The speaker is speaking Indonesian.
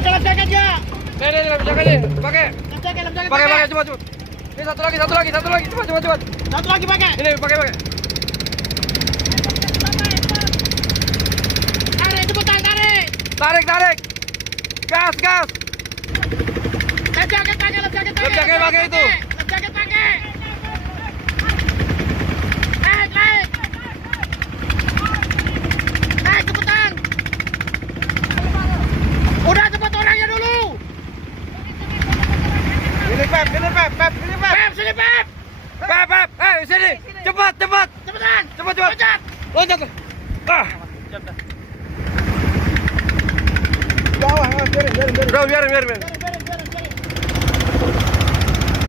Ada lap jaket ya? Nih, lap jaketnya. Pakai. Lap jaket, Pakai, cepat. Ini satu lagi. Cepat. Satu lagi pakai. Ini pakai. Tarik, cepetan tarik. Tarik. Gas. Lap jaket pakai. Lap jaket pakai itu. Lap jaket pakai. Naik. Naik cepetan. Udah cepet orangnya dulu. Ini Pep. Pep, sini Pep. Pep. Sini. Cepat. Cepetan. Loncat. Loncat. Bawah, biarin.